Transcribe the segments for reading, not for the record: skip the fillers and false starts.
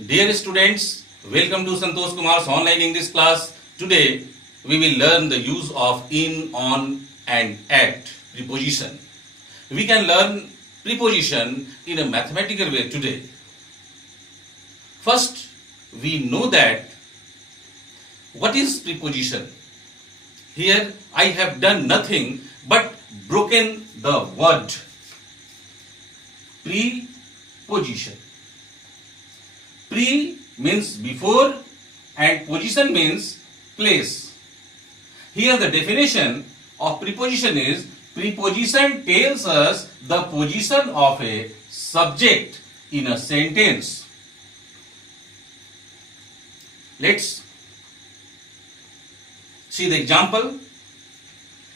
Dear students, welcome to Santosh Kumar's online English class. Today we will learn the use of in, on and at preposition. We can learn preposition in a mathematical way today. First, we know that what is preposition. Here I have done nothing but broken the word preposition. Pre means before and position means place. Here the definition of preposition is preposition tells us the position of a subject in a sentence. Let's see the example.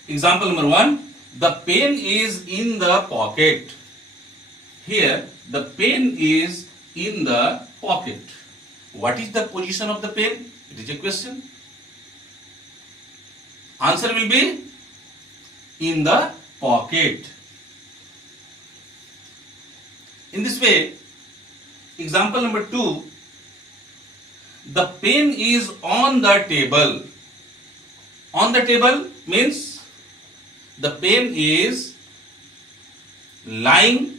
Example number 1. The pen is in the pocket. Here the pen is in the pocket. What is the position of the pen? It is a question. Answer will be in the pocket. In this way, example number 2. The pen is on the table. On the table means the pen is lying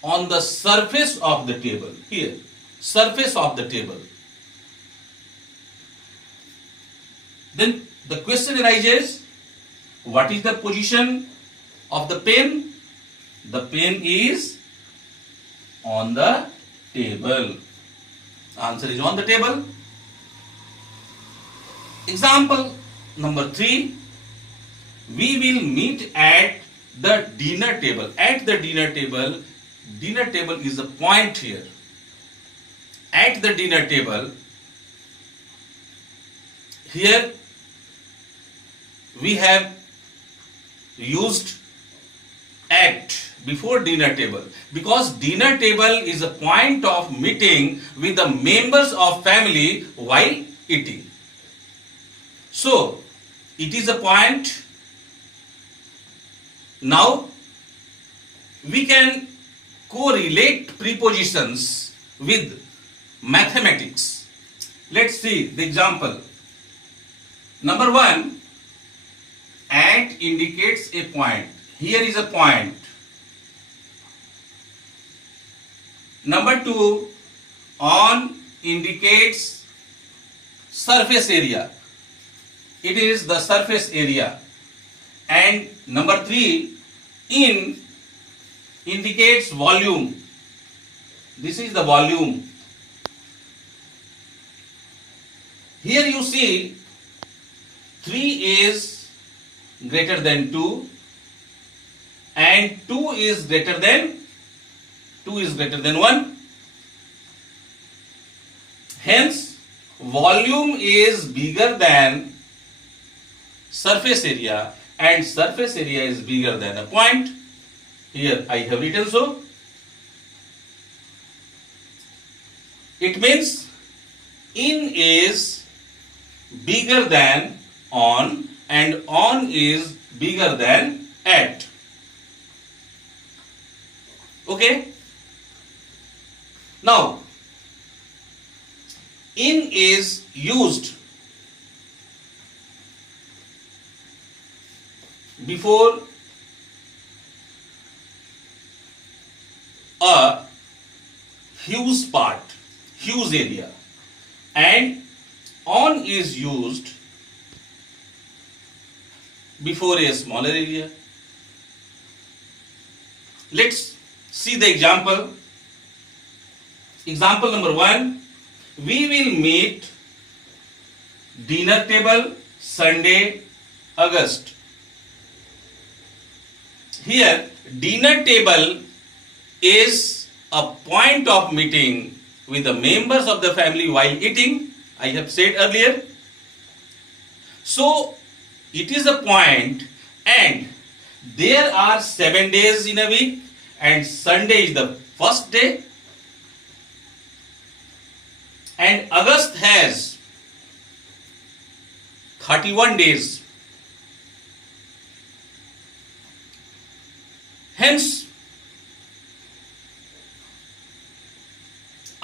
on the surface of the table. Here, surface of the table. Then the question arises, what is the position of the pen? The pen is on the table. Answer is on the table. Example number 3. We will meet at the dinner table. At the dinner table. Dinner table is a point here. At the dinner table, here we have used at before dinner table because dinner table is a point of meeting with the members of family while eating. So, it is a point. Now, we can correlate prepositions with mathematics. Let's see the example. Number 1, at indicates a point. Here is a point. Number 2, on indicates surface area. It is the surface area. And number 3, in indicates volume. This is the volume. Here you see 3 is greater than 2 and 2 is greater than 1. Hence, volume is bigger than surface area and surface area is bigger than a point. Here I have written so. It means in is bigger than on and on is bigger than at. Okay? Now, in is used before a huge part, huge area, and on is used before a smaller area. Let's see the example. Example number 1. We will meet dinner table Sunday, August. Here, dinner table is a point of meeting with the members of the family while eating. I have said earlier. So, it is a point and there are 7 days in a week and Sunday is the first day. And August has 31 days. Hence,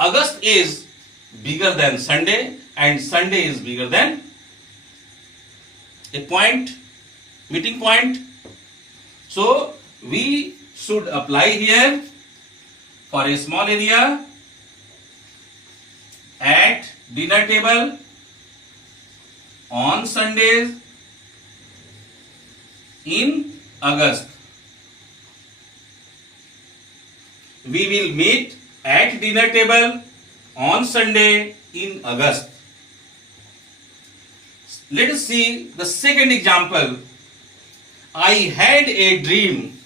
August is bigger than Sunday and Sunday is bigger than a point, meeting point. So we should apply here for a small area at dinner table on Sundays in August. We will meet at dinner table on Sunday in August. Let us see the second example. I had a dream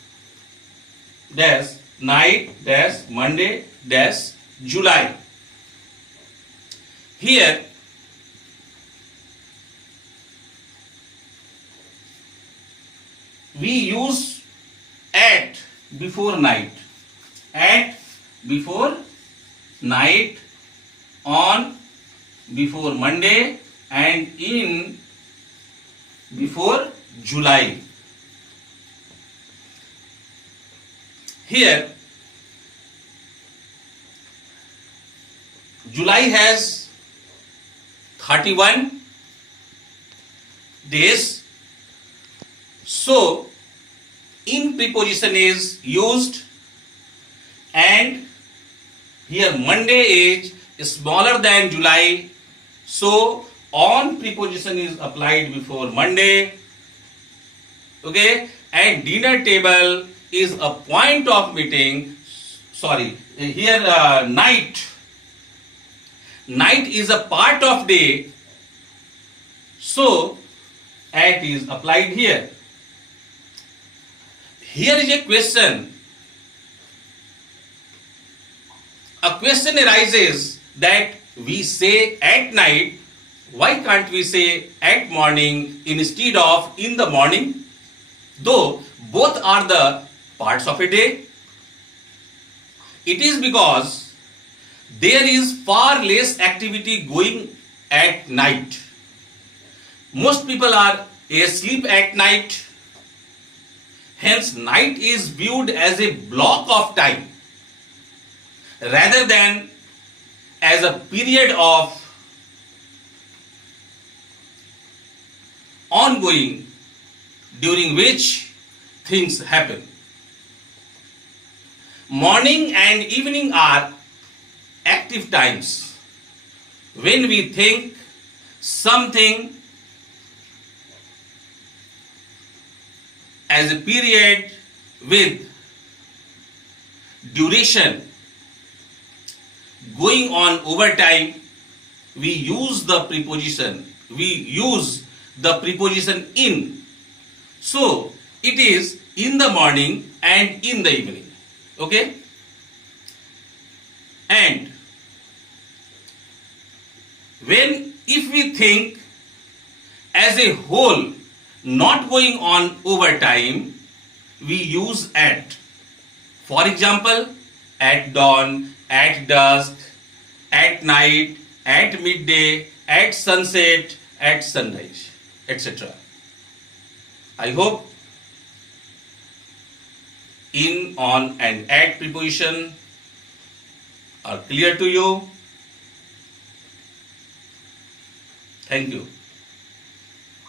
dash night dash Monday dash July. Here we use at before night. At before night, on before Monday, and in before July. Here July has 31 days, so in preposition is used, and here Monday is smaller than July, so on preposition is applied before Monday. Okay, and dinner table is a point of meeting. Sorry, here night is a part of day, so at is applied here. Here is a question. A question arises that we say at night, why can't we say at morning instead of in the morning? Though both are the parts of a day. It is because there is far less activity going at night. Most people are asleep at night. Hence, night is viewed as a block of time rather than as a period of ongoing during which things happen. Morning and evening are active times when we think something as a period with duration going on over time. We use the preposition in. So it is in the morning and in the evening. Okay, and if we think as a whole not going on over time, we use at. For example, at dawn, at dusk, at night, at midday, at sunset, at sunrise, etc. I hope in, on and at preposition are clear to you. Thank you.